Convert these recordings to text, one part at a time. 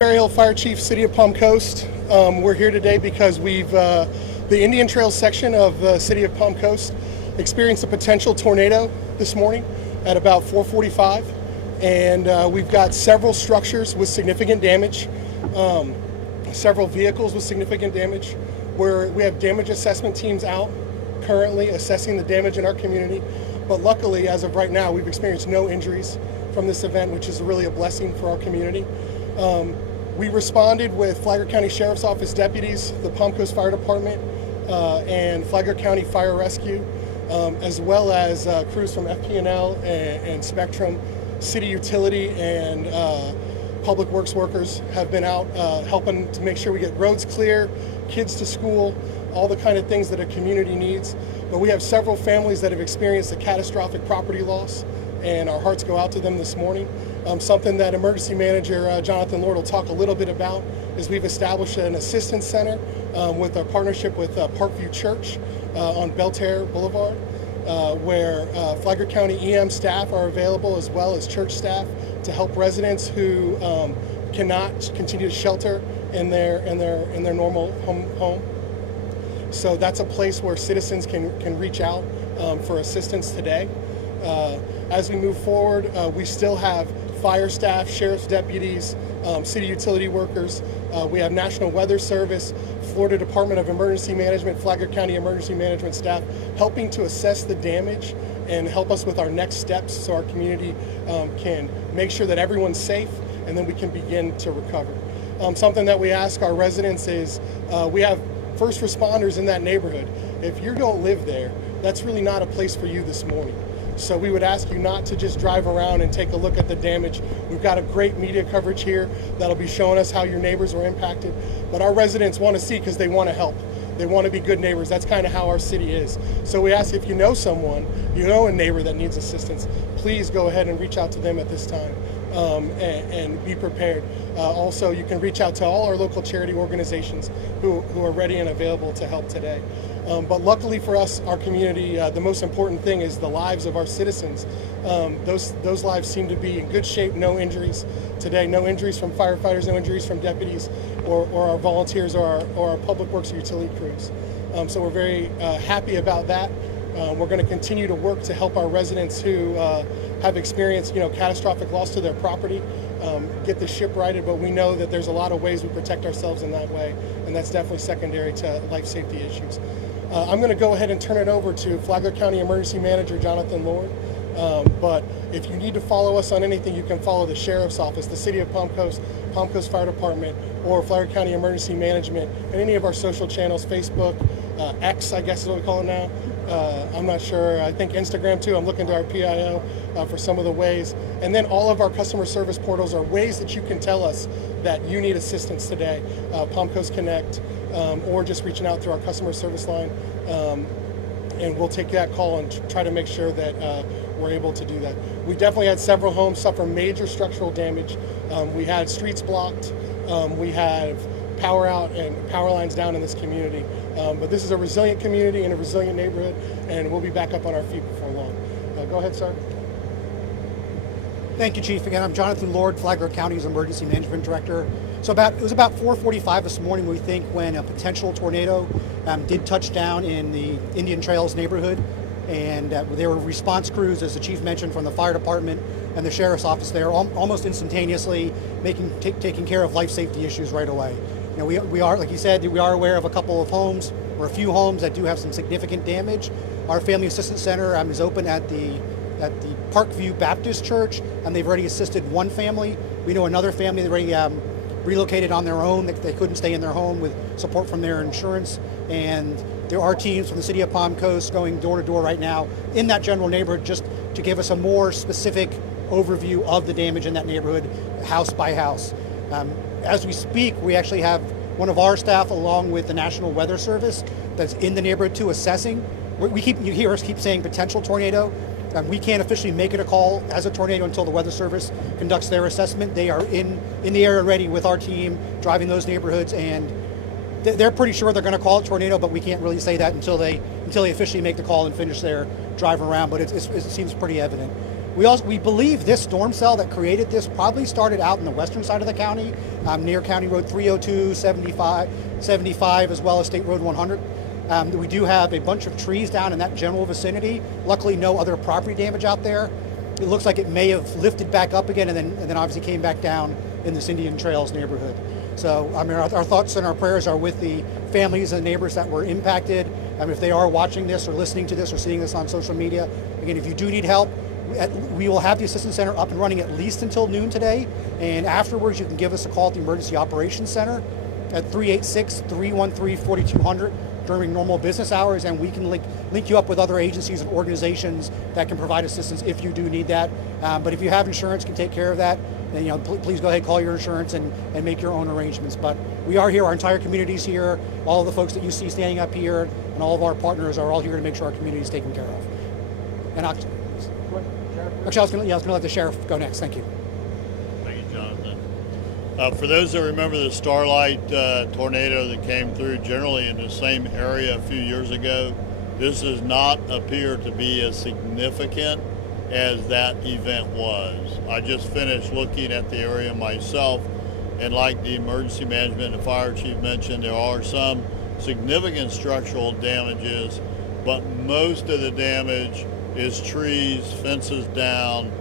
Cherry Hill Fire Chief, City of Palm Coast. We're here today because the Indian Trails section of the City of Palm Coast experienced a potential tornado this morning at about 4:45, and we've got several structures with significant damage, several vehicles with significant damage, where we have damage assessment teams out currently assessing the damage in our community. But luckily, as of right now, we've experienced no injuries from this event, which is really a blessing for our community. We responded with Flagler County Sheriff's Office deputies, the Palm Coast Fire Department, and Flagler County Fire Rescue, as well as crews from FP&L and Spectrum, City Utility, and Public Works workers have been out helping to make sure we get roads clear, kids to school, all the kind of things that a community needs. But we have several families that have experienced a catastrophic property loss, and our hearts go out to them this morning. Something that Emergency Manager Jonathan Lord will talk a little bit about is we've established an assistance center with a partnership with Parkview Church on Belterre Boulevard, where Flagler County EM staff are available, as well as church staff, to help residents who cannot continue to shelter in their normal home. So that's a place where citizens can reach out for assistance today. As we move forward, we still have fire staff, sheriff's deputies, city utility workers. We have National Weather Service, Florida Department of Emergency Management, Flagler County Emergency Management staff helping to assess the damage and help us with our next steps so our community can make sure that everyone's safe, and then we can begin to recover. Something that we ask our residents is we have first responders in that neighborhood. If you don't live there, that's really not a place for you this morning. So we would ask you not to just drive around and take a look at the damage. We've got a great media coverage here that'll be showing us how your neighbors were impacted. But our residents want to see because they want to help. They want to be good neighbors. That's kind of how our city is. So we ask, if you know someone, you know a neighbor that needs assistance, please go ahead and reach out to them at this time and be prepared. Also, you can reach out to all our local charity organizations who are ready and available to help today. But luckily for us, our community, the most important thing is the lives of our citizens. Those lives seem to be in good shape, no injuries today, no injuries from firefighters, no injuries from deputies or our volunteers or our public works or utility crews. So we're very happy about that. We're going to continue to work to help our residents who have experienced catastrophic loss to their property, get the ship righted, but we know that there's a lot of ways we protect ourselves in that way, and that's definitely secondary to life safety issues. I'm going to go ahead and turn it over to Flagler County Emergency Manager Jonathan Lord. But if you need to follow us on anything, you can follow the Sheriff's Office, the City of Palm Coast Fire Department, or Flagler County Emergency Management, and any of our social channels, Facebook, X, I guess is what we call it now. I'm not sure. I think Instagram too. I'm looking to our PIO for some of the ways. And then all of our customer service portals are ways that you can tell us that you need assistance today. Palm Coast Connect, or just reaching out through our customer service line. And we'll take that call and try to make sure that we're able to do that. We definitely had several homes suffer major structural damage. We had streets blocked. We have power out and power lines down in this community. But this is a resilient community and a resilient neighborhood, and we'll be back up on our feet before long. Go ahead, sir. Thank you, Chief. Again, I'm Jonathan Lord, Flagler County's Emergency Management Director. So it was about 4:45 this morning, we think, when a potential tornado did touch down in the Indian Trails neighborhood. And there were response crews, as the Chief mentioned, from the fire department and the Sheriff's Office there, almost instantaneously taking care of life safety issues right away. We are, like you said, we are aware of a couple of homes, or a few homes that do have some significant damage. Our Family Assistance Center is open at the Parkview Baptist Church, and they've already assisted one family. We know another family that already relocated on their own. They couldn't stay in their home with support from their insurance. And there are teams from the City of Palm Coast going door to door right now in that general neighborhood just to give us a more specific overview of the damage in that neighborhood, house by house. As we speak, we actually have one of our staff, along with the National Weather Service, that's in the neighborhood too, assessing. You hear us keep saying potential tornado. We can't officially make it a call as a tornado until the Weather Service conducts their assessment. They are in the area already with our team, driving those neighborhoods, and they're pretty sure they're going to call it tornado, but we can't really say that until they officially make the call and finish their drive around. But it seems pretty evident. We believe this storm cell that created this probably started out in the western side of the county, near County Road 302, 75, as well as State Road 100. We do have a bunch of trees down in that general vicinity. Luckily, no other property damage out there. It looks like it may have lifted back up again and then obviously came back down in this Indian Trails neighborhood. So I mean, our thoughts and our prayers are with the families and neighbors that were impacted. If they are watching this or listening to this or seeing this on social media, again, if you do need help, we will have the Assistance Center up and running at least until noon today. And afterwards, you can give us a call at the Emergency Operations Center at 386-313-4200 during normal business hours, and we can link you up with other agencies and organizations that can provide assistance if you do need that. But if you have insurance, can take care of that, then please go ahead, call your insurance and make your own arrangements. But we are here, our entire community is here. All of the folks that you see standing up here and all of our partners are all here to make sure our community is taken care of. And actually, I was going to let the sheriff go next. Thank you. Thank you, Jonathan. For those that remember the Starlight tornado that came through generally in the same area a few years ago, this does not appear to be as significant as that event was. I just finished looking at the area myself, and like the emergency management and fire chief mentioned, there are some significant structural damages, but most of the damage is trees, fences down,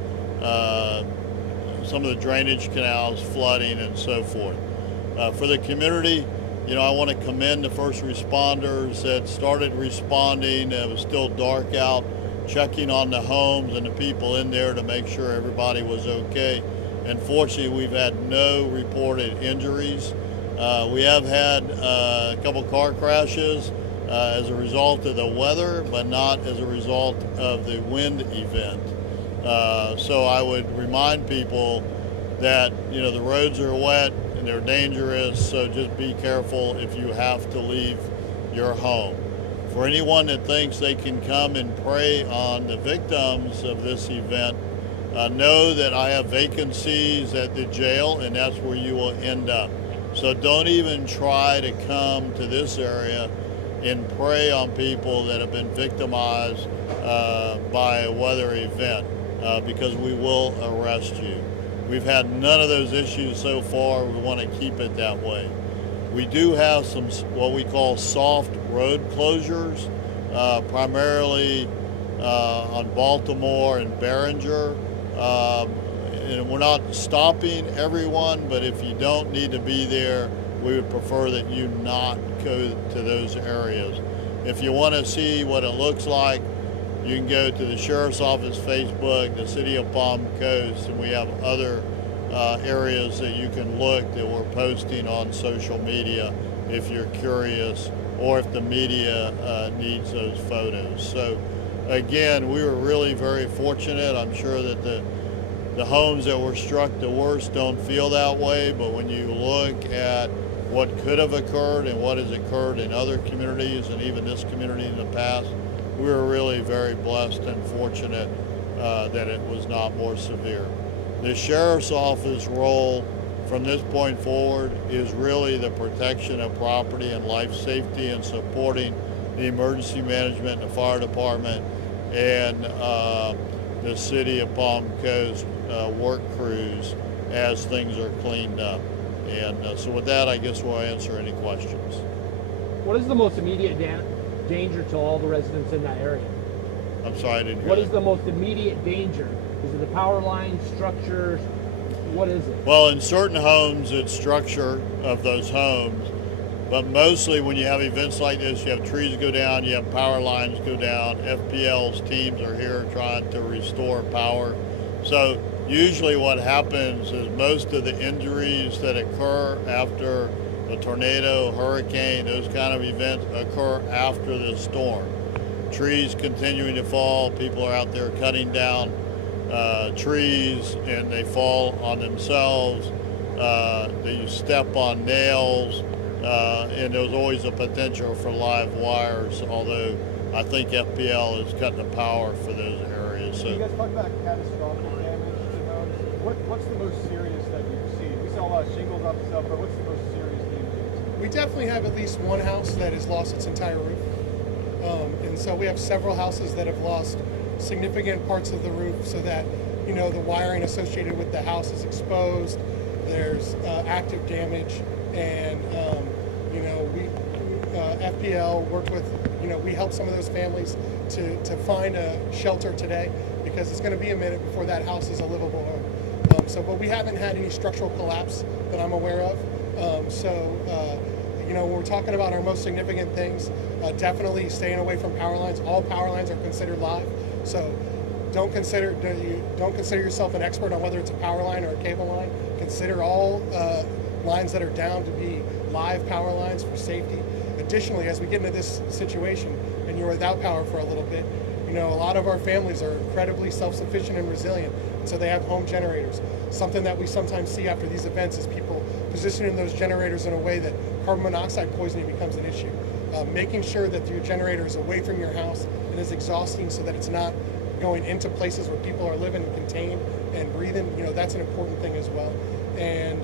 some of the drainage canals flooding and so forth. For the community, I want to commend the first responders that started responding. It was still dark out, checking on the homes and the people in there to make sure everybody was okay. And fortunately, we've had no reported injuries. We have had a couple car crashes as a result of the weather, but not as a result of the wind event. So I would remind people that, the roads are wet and they're dangerous, so just be careful if you have to leave your home. For anyone that thinks they can come and pray on the victims of this event, know that I have vacancies at the jail, and that's where you will end up. So don't even try to come to this area and prey on people that have been victimized by a weather event, because we will arrest you. We've had none of those issues so far. We want to keep it that way. We do have some what we call soft road closures, primarily on Baltimore and Behringer. And we're not stopping everyone, but if you don't need to be there, we would prefer that you not go to those areas. If you want to see what it looks like, you can go to the Sheriff's Office Facebook, the City of Palm Coast, and we have other areas that you can look that we're posting on social media if you're curious, or if the media needs those photos. So again, we were really very fortunate. I'm sure that the homes that were struck the worst don't feel that way, but when you look at what could have occurred and what has occurred in other communities and even this community in the past, we were really very blessed and fortunate that it was not more severe. The Sheriff's Office role from this point forward is really the protection of property and life safety and supporting the emergency management and the fire department and the City of Palm Coast work crews as things are cleaned up. And so with that, I guess we'll answer any questions. What is the most immediate danger to all the residents in that area? I'm sorry, I didn't hear What that. is the most immediate danger? Is it the power lines, structures? What is it? Well, in certain homes, it's structure of those homes, but mostly when you have events like this, you have trees go down, you have power lines go down. FPL's teams are here trying to restore power. So usually what happens is most of the injuries that occur after a tornado, hurricane, those kind of events occur after the storm. Trees continuing to fall, people are out there cutting down trees and they fall on themselves, they step on nails, and there's always a potential for live wires, although I think FPL is cutting the power for those areas. You So guys talk about catastrophic damage to homes. What's the most serious that you've seen? We saw a lot of shingles off the stuff, but what's the most serious damage? We definitely have at least one house that has lost its entire roof. And so we have several houses that have lost significant parts of the roof so that, you know, the wiring associated with the house is exposed. There's active damage, and you know, FPL worked with, you know, we helped some of those families to find a shelter today, because it's going to be a minute before that house is a livable home. But we haven't had any structural collapse that I'm aware of. You know, when we're talking about our most significant things, definitely staying away from power lines. All power lines are considered live, so don't consider yourself an expert on whether it's a power line or a cable line. Consider all lines that are down to be live power lines for safety. Additionally, as we get into this situation and you're without power for a little bit, you know, a lot of our families are incredibly self-sufficient and resilient, and so they have home generators. Something that we sometimes see after these events is people positioning those generators in a way that carbon monoxide poisoning becomes an issue. Making sure that your generator is away from your house and is exhausting so that it's not going into places where people are living and contained and breathing, you know, that's an important thing as well. And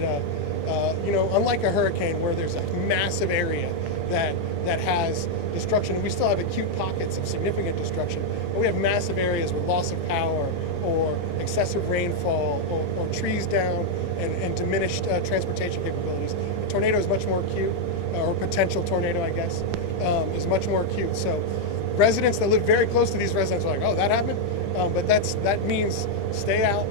you know, unlike a hurricane where there's a massive area that has destruction, we still have acute pockets of significant destruction, but we have massive areas with loss of power or excessive rainfall or trees down and diminished transportation capabilities. A tornado is much more acute, or potential tornado, I guess, is much more acute. So residents that live very close to these residents are like, oh, that happened? But that means stay out,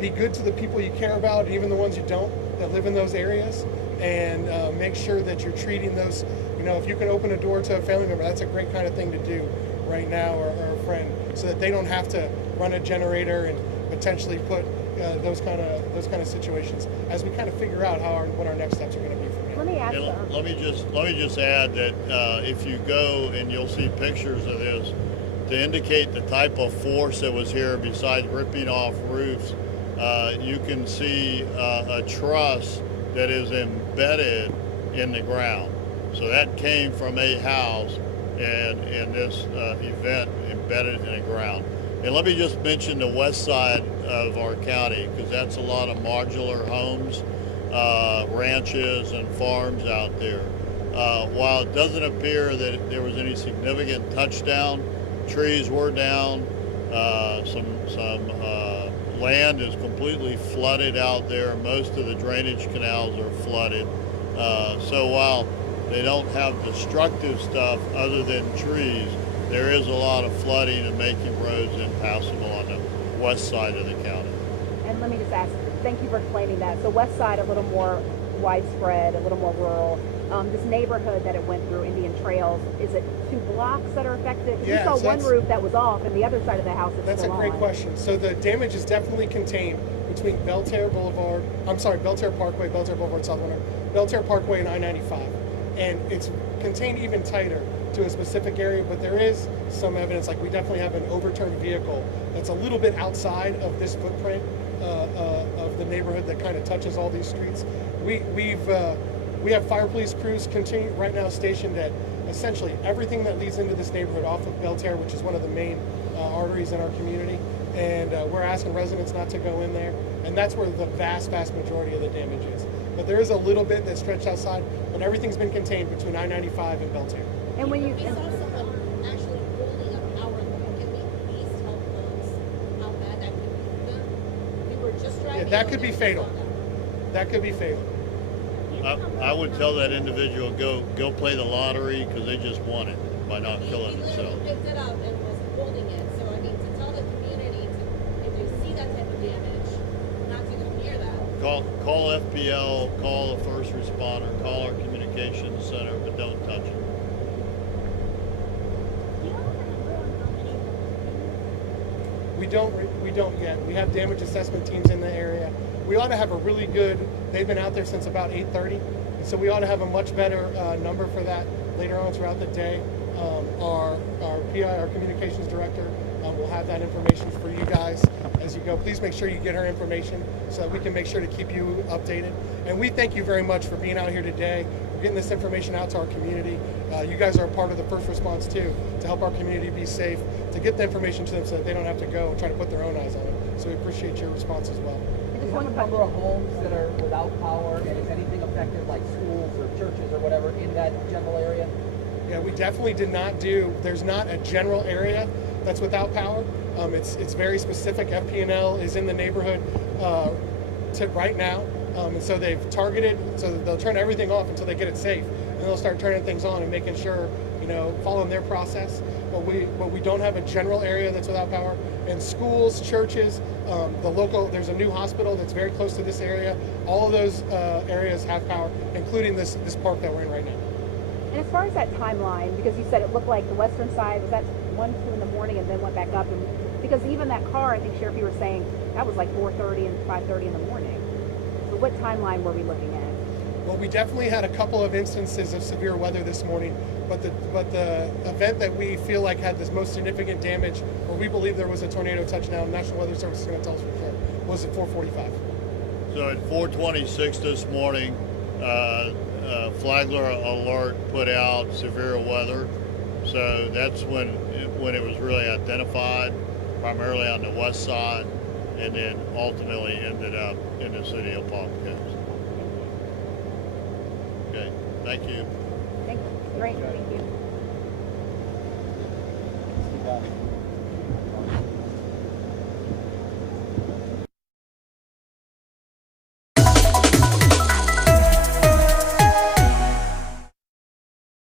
be good to the people you care about, even the ones you don't, that live in those areas, and make sure that you're treating those, you know, if you can open a door to a family member, that's a great kind of thing to do right now, or a friend, so that they don't have to run a generator and potentially put those kind of situations as we kind of figure out what our next steps are going to be from here. Let me ask And let me just add that if you go and you'll see pictures of this, to indicate the type of force that was here besides ripping off roofs, you can see a truss that is embedded in the ground. So that came from a house, and in this event embedded in the ground. And let me just mention the west side of our county, because that's a lot of modular homes, ranches and farms out there. While it doesn't appear that there was any significant touchdown, trees were down, some land is completely flooded out there. Most of the drainage canals are flooded. So while they don't have destructive stuff other than trees, there is a lot of flooding and making roads impassable on the west side of the county. And let me just ask, thank you for explaining that. So west side, a little more widespread, a little more rural. This neighborhood that it went through, Indian Trails, is it 2 blocks that are affected? Yeah, We saw so one that's- roof that was off, and the other side of the house is That's a still great on. question. So the damage is definitely contained between Belterre Parkway, Belterre Boulevard, South Winter, Belterre Parkway, and I-95. And it's contained even tighter to a specific area, but there is some evidence, like we definitely have an overturned vehicle that's a little bit outside of this footprint of the neighborhood that kind of touches all these streets. We have fire police crews right now stationed at essentially everything that leads into this neighborhood off of Belterre, which is one of the main arteries in our community. And we're asking residents not to go in there. And that's where the vast majority of the damage is. But there is a little bit that's stretched outside, but everything's been contained between I-95 and Belterre. And when you, We saw someone actually holding a power line. Can we please tell folks how bad that could be? We were just driving. Yeah, that over could be there, we fatal. saw that. That could be fatal. I would tell that individual, go play the lottery, because they just won it by not killing He themselves. literally picked it up and was holding it. So I mean, to tell the community if they see that type of damage, not to go near that. Call FPL, call a first responder, call our communications center, but don't touch it. We don't yet. We have damage assessment teams in the area. We ought to have a really good, they've been out there since about 8:30, and so we ought to have a much better number for that later on throughout the day. Our PI, our communications director, will have that information for you guys as you go. Please make sure you get her information so that we can make sure to keep you updated. And we thank you very much for being out here today, for getting this information out to our community. You guys are a part of the first response too, to help our community be safe, to get the information to them so that they don't have to go and try to put their own eyes on it. So we appreciate your response as well. I just What want to number of homes that are without power, and is anything affected, like schools or churches or whatever, in that general area? Yeah, we definitely did not do, there's not a general area that's without power. It's very specific. FPNL is in the neighborhood right now, and so they've targeted. So they'll turn everything off until they get it safe, and they'll start turning things on and making sure, following their process. But we don't have a general area that's without power. And schools, churches, there's a new hospital that's very close to this area. All of those areas have power, including this park that we're in right now. And as far as that timeline, because you said it looked like the western side was at 1, 2 in the morning and then went back up, and because even that car, I think Sheriff, you were saying that was like 4:30 and 5:30 in the morning. So what timeline were we looking at? Well, we definitely had a couple of instances of severe weather this morning, but the event that we feel like had the most significant damage, or we believe there was a tornado touchdown, National Weather Service is going to tell us for sure, was at 4:45. So at 4:26 this morning, Flagler alert put out severe weather. So that's when it was really identified, primarily on the west side, and then ultimately ended up in the city of Palm Coast. Okay, thank you. Thank you. Great, thank you.